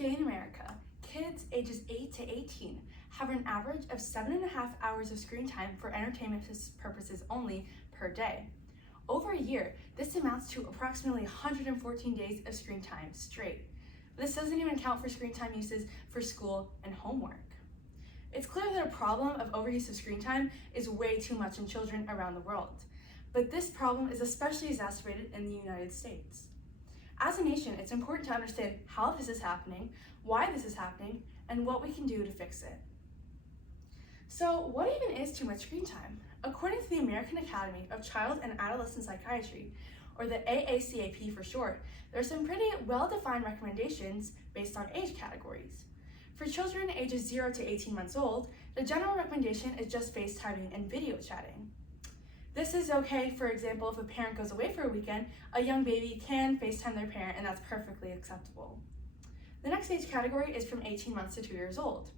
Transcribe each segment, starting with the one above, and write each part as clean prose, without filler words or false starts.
day in America, kids ages 8 to 18 have an average of 7.5 hours of screen time for entertainment purposes only per day. Over a year, this amounts to approximately 114 days of screen time straight. This doesn't even count for screen time uses for school and homework. It's clear that a problem of overuse of screen time is way too much in children around the world, but this problem is especially exacerbated in the United States. As a nation, it's important to understand how this is happening, why this is happening, and what we can do to fix it. So, what even is too much screen time? According to the American Academy of Child and Adolescent Psychiatry, or the AACAP for short, there are some pretty well-defined recommendations based on age categories. For children ages 0 to 18 months old, the general recommendation is just FaceTiming and video chatting. This is okay, for example, if a parent goes away for a weekend, a young baby can FaceTime their parent, and that's perfectly acceptable. The next age category is from 18 months to 2 years old.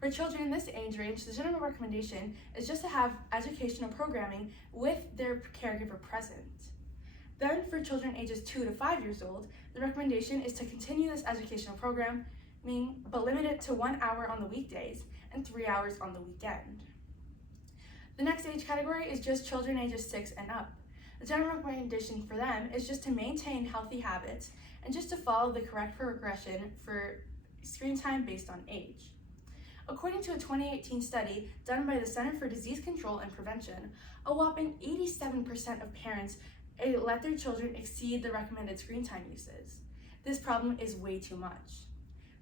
For children in this age range, the general recommendation is just to have educational programming with their caregiver present. Then for children ages 2 to 5 years old, the recommendation is to continue this educational programming, but limit it to 1 hour on the weekdays and 3 hours on the weekend. The next age category is just children ages 6 and up. The general recommendation for them is just to maintain healthy habits and just to follow the correct progression for screen time based on age. According to a 2018 study done by the Center for Disease Control and Prevention, a whopping 87% of parents let their children exceed the recommended screen time uses. This problem is way too much.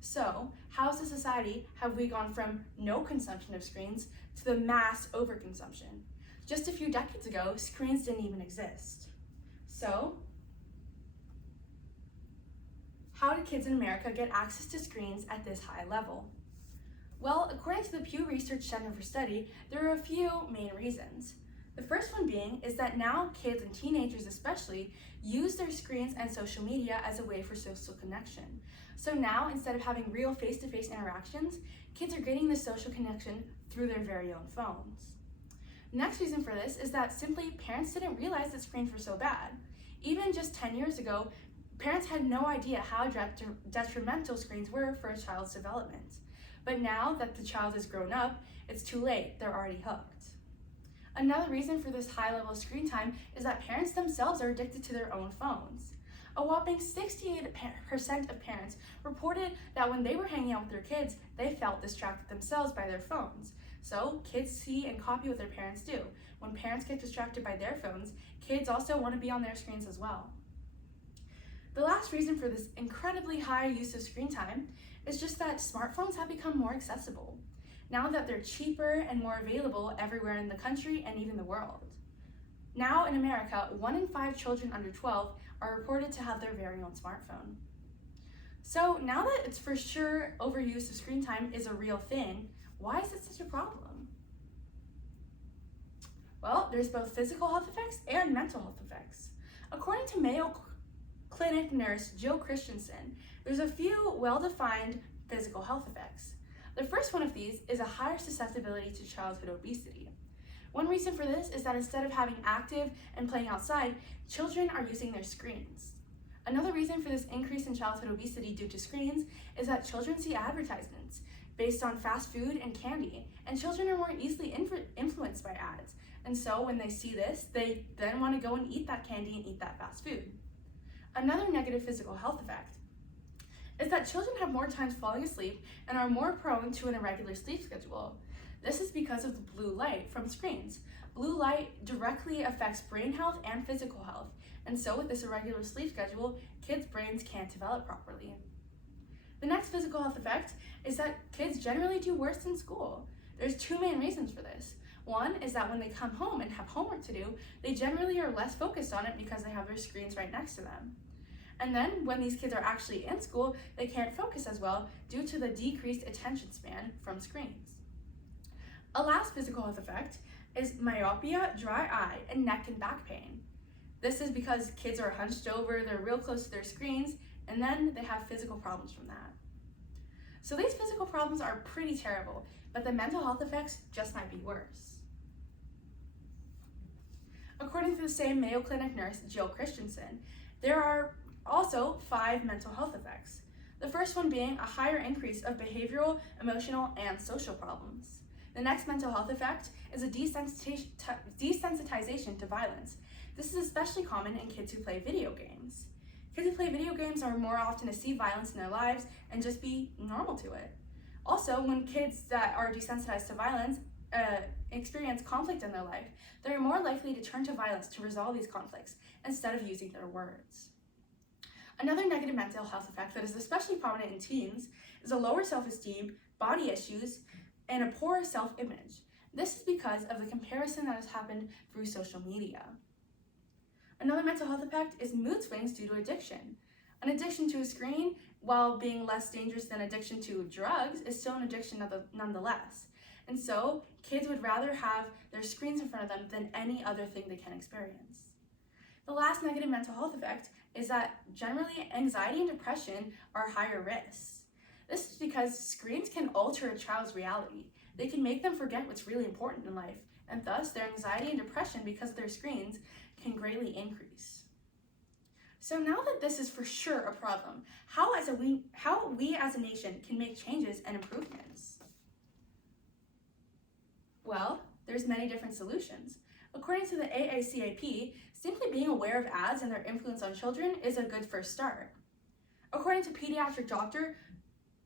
So, how as a society have we gone from no consumption of screens to the mass overconsumption? Just a few decades ago, screens didn't even exist. So, how did kids in America get access to screens at this high level? Well, according to the Pew Research Center for Study, there are a few main reasons. The first one being is that now kids and teenagers especially use their screens and social media as a way for social connection. So now, instead of having real face-to-face interactions, kids are getting the social connection through their very own phones. The next reason for this is that simply parents didn't realize that screens were so bad. Even just 10 years ago, parents had no idea how detrimental screens were for a child's development. But now that the child has grown up, it's too late, they're already hooked. Another reason for this high level of screen time is that parents themselves are addicted to their own phones. A whopping 68% of parents reported that when they were hanging out with their kids, they felt distracted themselves by their phones. So kids see and copy what their parents do. When parents get distracted by their phones, kids also want to be on their screens as well. The last reason for this incredibly high use of screen time is just that smartphones have become more accessible, now that they're cheaper and more available everywhere in the country and even the world. Now in America, 1 in 5 children under 12 are reported to have their very own smartphone. So now that it's for sure overuse of screen time is a real thing, why is it such a problem? Well, there's both physical health effects and mental health effects. According to Mayo Clinic nurse Jill Christensen, there's a few well-defined physical health effects. The first one of these is a higher susceptibility to childhood obesity. One reason for this is that instead of having active and playing outside, children are using their screens. Another reason for this increase in childhood obesity due to screens is that children see advertisements based on fast food and candy, and children are more easily influenced by ads. And so when they see this, they then want to go and eat that candy and eat that fast food. Another negative physical health effect is that children have more times falling asleep and are more prone to an irregular sleep schedule. This is because of the blue light from screens. Blue light directly affects brain health and physical health, and so with this irregular sleep schedule, kids' brains can't develop properly. The next physical health effect is that kids generally do worse in school. There's 2 main reasons for this. One is that when they come home and have homework to do, they generally are less focused on it because they have their screens right next to them. And then when these kids are actually in school, they can't focus as well due to the decreased attention span from screens. A last physical health effect is myopia, dry eye, and neck and back pain. This is because kids are hunched over, they're real close to their screens, and then they have physical problems from that. So these physical problems are pretty terrible, but the mental health effects just might be worse. According to the same Mayo Clinic nurse, Jill Christensen, there are also 5 mental health effects. The first one being a higher increase of behavioral, emotional, and social problems. The next mental health effect is a desensitization to violence. This is especially common in kids who play video games. Kids who play video games are more often to see violence in their lives and just be normal to it. Also, when kids that are desensitized to violence experience conflict in their life, they're more likely to turn to violence to resolve these conflicts instead of using their words. Another negative mental health effect that is especially prominent in teens is a lower self-esteem, body issues, and a poor self-image. This is because of the comparison that has happened through social media. Another mental health effect is mood swings due to addiction. An addiction to a screen, while being less dangerous than addiction to drugs, is still an addiction nonetheless. And so, kids would rather have their screens in front of them than any other thing they can experience. The last negative mental health effect is that generally anxiety and depression are higher risks. This is because screens can alter a child's reality. They can make them forget what's really important in life, and thus their anxiety and depression because of their screens can greatly increase. So now that this is for sure a problem, how we as a nation can make changes and improvements? Well, there's many different solutions. According to the AACAP, simply being aware of ads and their influence on children is a good first start. According to pediatric doctor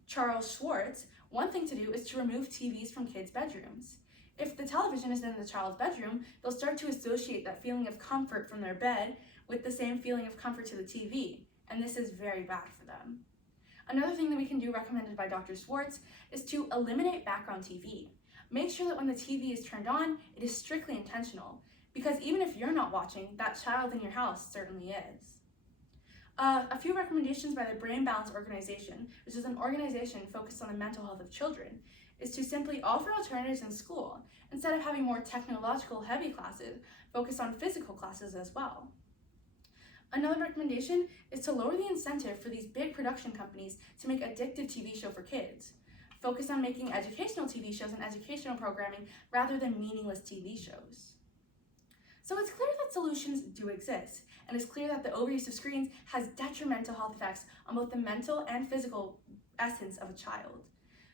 Charles Schwartz, one thing to do is to remove TVs from kids' bedrooms. If the television is in the child's bedroom, they'll start to associate that feeling of comfort from their bed with the same feeling of comfort to the TV, and this is very bad for them. Another thing that we can do, recommended by Dr. Schwartz, is to eliminate background TV. Make sure that when the TV is turned on, it is strictly intentional, because even if you're not watching, that child in your house certainly is. A few recommendations by the Brain Balance Organization, which is an organization focused on the mental health of children, is to simply offer alternatives in school. Instead of having more technological heavy classes, focus on physical classes as well. Another recommendation is to lower the incentive for these big production companies to make addictive TV show for kids. Focus on making educational TV shows and educational programming rather than meaningless TV shows. So it's clear that solutions do exist, and it's clear that the overuse of screens has detrimental health effects on both the mental and physical essence of a child.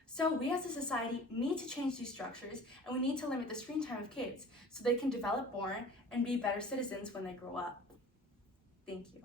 So we as a society need to change these structures, and we need to limit the screen time of kids so they can develop more and be better citizens when they grow up. Thank you.